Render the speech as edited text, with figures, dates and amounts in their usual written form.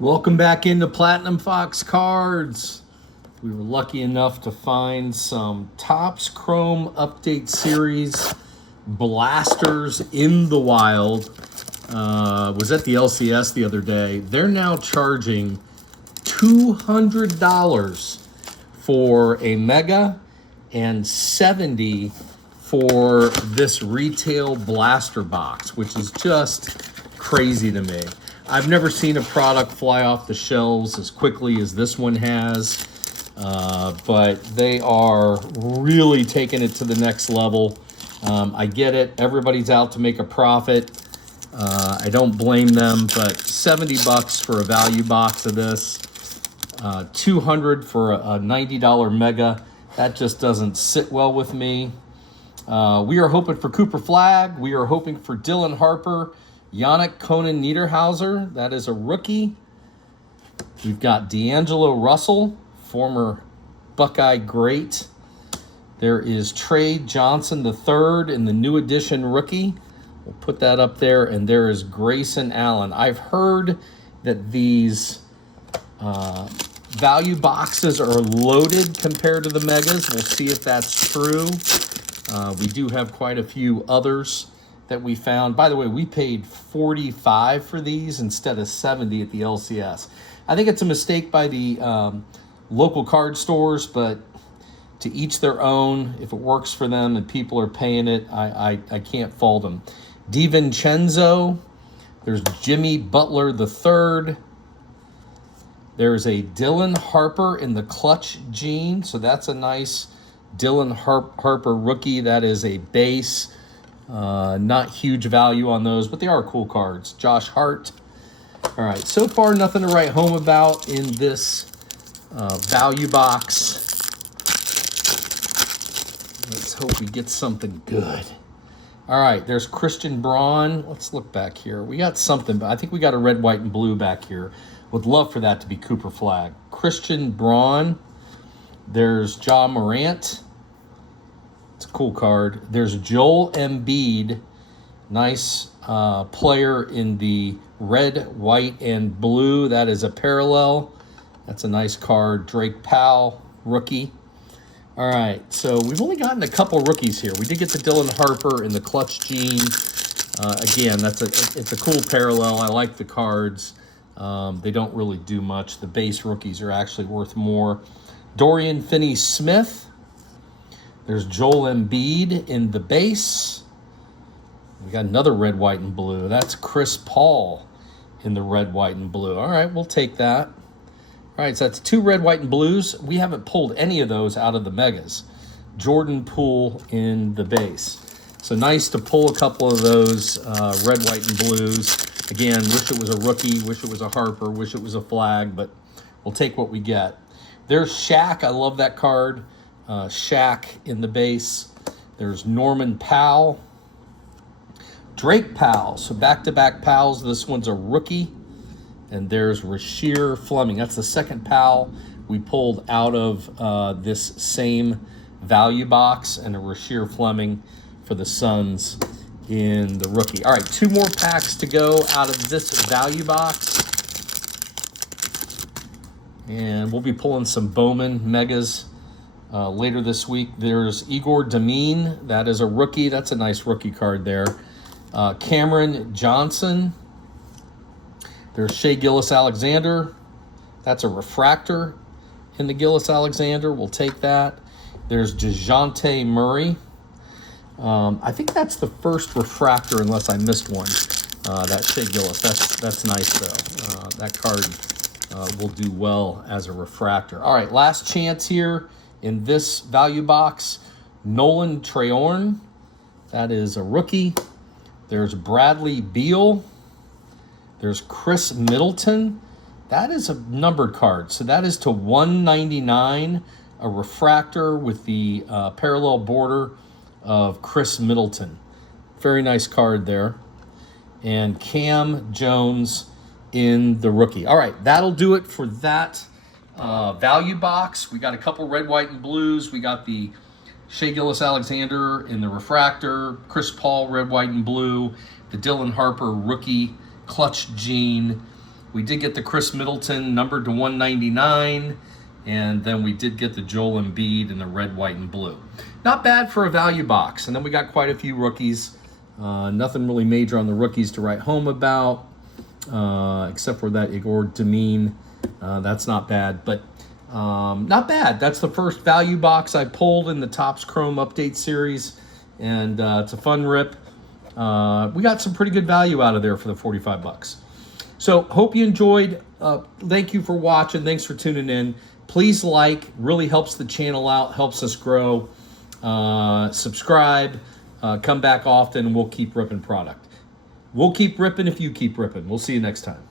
Welcome back into Platinum Fox Cards. We were lucky enough to find some Topps Chrome Update Series blasters in the wild. Was at the LCS the other day. They're now charging $200 for a Mega and $70 for this retail blaster box, which is just crazy to me. I've never seen a product fly off the shelves as quickly as this one has, but they are really taking it to the next level. I get it. Everybody's out to make a profit. I don't blame them, but $70 for a value box of this, $200 for a $90 Mega, that just doesn't sit well with me. We are hoping for Cooper Flagg. We are hoping for Dylan Harper. Yannick Conan Niederhauser, that is a rookie. We've got D'Angelo Russell, former Buckeye great. There is Trey Johnson III in the new edition rookie. We'll put that up there. And there is Grayson Allen. I've heard that these value boxes are loaded compared to the Megas. We'll see if that's true. We do have quite a few others that we found. By the way, we paid $45 for these instead of $70 at the LCS. I think it's a mistake by the local card stores, but to each their own. If it works for them and people are paying it, I can't fault them. DiVincenzo, there's Jimmy Butler III. There's a Dylan Harper in the clutch gene, so that's a nice Dylan Harper rookie. That is a base. Not huge value on those, but they are cool cards. Josh Hart. All right, so far nothing to write home about in this value box. Let's hope we get something good. All right, there's Christian Braun. Let's look back here. We got something, but I think we got a red, white, and blue back here. Would love for that to be Cooper Flagg. Christian Braun. There's Ja Morant. It's a cool card. There's Joel Embiid. Nice player in the red, white, and blue. That is a parallel. That's a nice card. Drake Powell, rookie. All right, so we've only gotten a couple rookies here. We did get the Dylan Harper in the clutch gene. Again, it's a cool parallel. I like the cards. They don't really do much. The base rookies are actually worth more. Dorian Finney-Smith. There's Joel Embiid in the base. We got another red, white, and blue. That's Chris Paul in the red, white, and blue. All right, we'll take that. All right, so that's two red, white, and blues. We haven't pulled any of those out of the Megas. Jordan Poole in the base. So nice to pull a couple of those red, white, and blues. Again, wish it was a rookie, wish it was a Harper, wish it was a Flagg, but we'll take what we get. There's Shaq. I love that card. Shaq in the base. There's Norman Powell. Drake Powell. So back-to-back Powells. This one's a rookie. And there's Rasheer Fleming. That's the second Powell we pulled out of this same value box. And a Rasheer Fleming for the Suns in the rookie. All right, two more packs to go out of this value box. And we'll be pulling some Bowman Megas later this week. There's Igor Demine. That is a rookie. That's a nice rookie card there. Cameron Johnson. There's Shai Gilgeous-Alexander. That's a refractor in the Gilgeous-Alexander. We'll take that. There's DeJounte Murray. I think that's the first refractor, unless I missed one. That Shai Gilgeous. That's nice, though. That card will do well as a refractor. All right, last chance here in this value box. Nolan Treorn. That is a rookie. There's Bradley Beal. There's Chris Middleton. That is a numbered card. So that is to 199, a refractor with the parallel border of Chris Middleton. Very nice card there. And Cam Jones in the rookie. All right, that'll do it for that value box. We got a couple red, white, and blues. We got the Shai Gilgeous-Alexander in the refractor, Chris Paul, red, white, and blue, the Dylan Harper rookie, clutch gene, We did get the Chris Middleton numbered to 199, and then we did get the Joel Embiid in the red, white, and blue. Not bad for a value box. And then we got quite a few rookies. Nothing really major on the rookies to write home about, except for that Igor Demine. That's not bad, but not bad. That's the first value box I pulled in the Topps Chrome Update series, and it's a fun rip. We got some pretty good value out of there for the 45 bucks. So hope you enjoyed. Thank you for watching. Thanks for tuning in. Please like, really helps the channel out, helps us grow. Subscribe, come back often, and we'll keep ripping product. We'll keep ripping if you keep ripping. We'll see you next time.